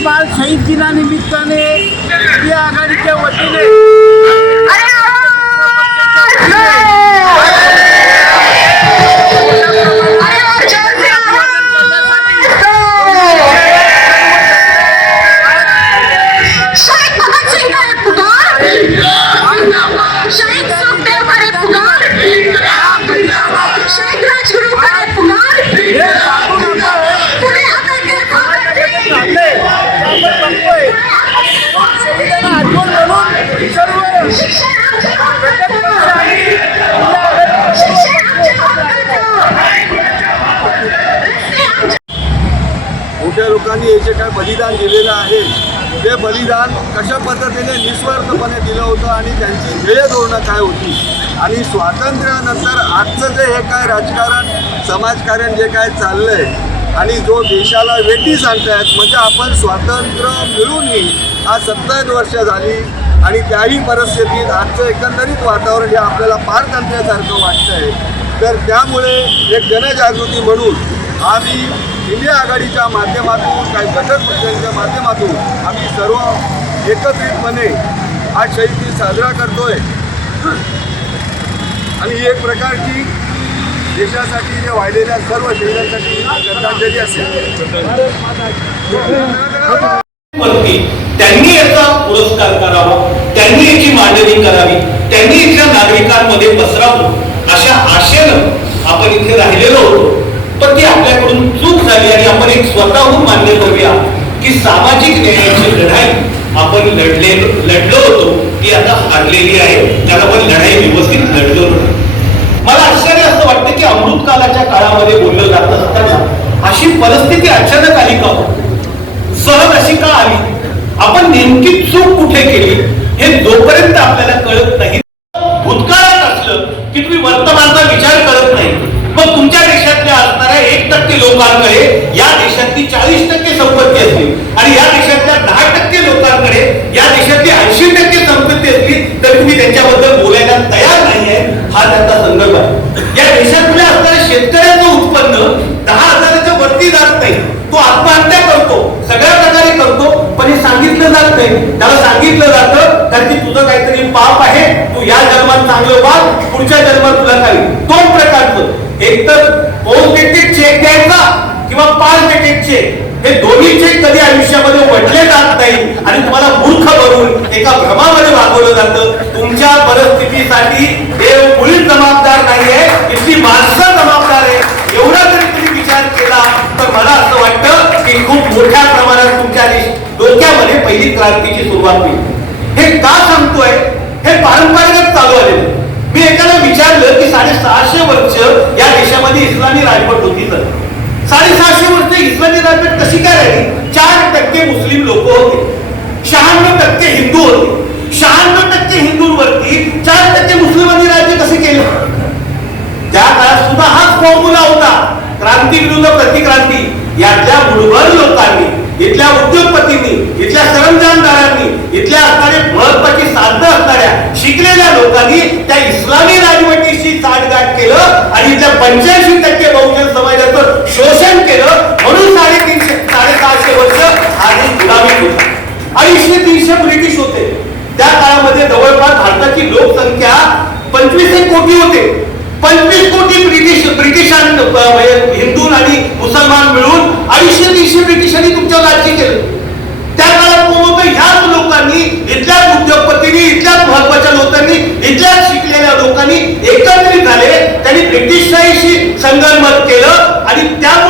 यवतमाळ शहीद दिनानिमित्ताने इंडिया आघाडीच्या वतीने मोठ्या लोकांनी हे जे काय बलिदान दिलेलं आहे ते बलिदान कशा पद्धतीने निस्वार्थपणे दिलं होतं आणि त्यांची ध्येय धोरणं काय होती आणि स्वातंत्र्यानंतर आजचं जे हे काय राजकारण समाजकारण जे काय चाललं आहे आणि जो देशाला वेठीस आणतायत म्हणजे आपण स्वातंत्र्य मिळूनही आज 27 वर्ष झाली आणि त्याही परिस्थितीत आजचं एकंदरीत वातावरण हे आपल्याला पार करण्यासारखं वाटतं आहे. तर त्यामुळे एक जनजागृती म्हणून आम्ही इंडिया आघाडीच्या माध्यमातून काही घटक पक्षांच्या माध्यमातून आम्ही सर्व एकत्रितपणे आज शहीद दिन साजरा करतोय आणि ही एक प्रकारची देशासाठी जे वाहिलेल्या सर्व शहीदांसाठी श्रद्धांजली असेल. त्यांनी याचा पुरस्कार करावा, त्यांनी याची मांडणी करावी, त्यांनी इथल्या नागरिकांमध्ये पसरावं अशा आशेनं आपण इथे राहिलेलो होतो. पण ती आपल्याकडून चूक झाली आणि आपण एक स्वतःहून मान्य करूया की सामाजिक न्यायाची लढाई आपण लढलो होतो ती आता हारलेली आहे. त्याला आपण लढाई व्यवस्थित लढलो नाही. मला आश्चर्य असं वाटतं की अमृतकालाच्या काळामध्ये बोललं जात असताना अशी परिस्थिती अचानक आली का, सहज अशी का आली, आपण नेमकी चूक कुठे केली हे जोपर्यंत आपल्याला कळत नाही. भूतकाळात असलं की तुम्ही वर्तमानाचा विचार करत नाही. मग तुमच्या देशातल्या असणाऱ्या 1% लोकांकडे या देशातली 40% संपत्ती असली आणि या देशातल्या 10% लोकांकडे या देशातली 80% संपत्ती असली तर तुम्ही त्यांच्याबद्दल बोलायला तयार नाहीये. हा त्याचा संदर्भ आहे. या देशातल्या असणाऱ्या शेतकऱ्याचं उत्पन्न 10,000च्या वरती जात नाही. तो आत्महत्या करतो, सगळ्या प्रकारे करतो, पण हे सांगितलं जात नाही. त्याला सांगितलं जातं कारण की तुझं काहीतरी पाप आहे, तू या जन्मात चांगलं वाग, पुढच्या जन्मात तुला काही. दोन प्रकारचं, एक तर पोस्ट डेटेड चेक द्यायचा किंवा पास डेटेड चेक. हे दोन्ही चेक कधी आयुष्यामध्ये वाटले जात नाही आणि तुम्हाला मूर्ख बनवून एका भ्रमामध्ये वागवलं जातं. तुमच्या परिस्थितीसाठी देव मुळीच जबाबदार नाहीये, इथली माणसं जबाबदार आहे. एवढा जरी तुम्ही विचार केला तर मला असं वाटतं की खूप मोठ्या प्रमाणात तुमच्या डोक्यामध्ये पहिली क्रांतीची सुरुवात होईल. हे का सांगतोय, हे पारंपरिक चालू आलेलं. मी एकाला विचारलं की 650 वर्ष या देशामध्ये इस्लामी राजवट होती. तर 650 वर्ष इस्लामी राजवट कशी काय राहिली? 4% मुस्लिम लोक होते, 96% हिंदू होते. 96% हिंदूंवरती 4% मुस्लिमांनी राज्य कसे केले? त्या काळात सुद्धा हाच फॉर्म्युला होता, क्रांती विरुद्ध प्रतिक्रांती. यातल्या मूळभर लोकांनी, इथल्या उद्योगपतींनी, इथल्या सरंजामदारांनी, इथल्या असणारे महत्वाची साधनं असणाऱ्या शिकलेल्या लोकांनी त्या इस्लामी राजवटीशी साठगाठ केलं आणि इथल्या 85% बहुजन समाजाचं शोषण केलं. म्हणून 350-450 वर्ष आधी गुलामी होती. 250-300 ब्रिटिश होते. त्या काळामध्ये जवळपास भारताची लोकसंख्या 25 कोटी होते. 25 कोटी हिंदू आणि मुसलमान मिळून 250-300 ब्रिटिशांनी तुमच्यावर राज्य केलं. त्या काळात कोण होतं? ह्याच लोकांनी, इथल्याच उद्योगपतींनी, इथल्याच महत्वाच्या लोकांनी, इथल्याच शिकलेल्या लोकांनी एकत्रित झाले. त्यांनी ब्रिटिशशाहीशी संगनमत केलं आणि त्यामुळे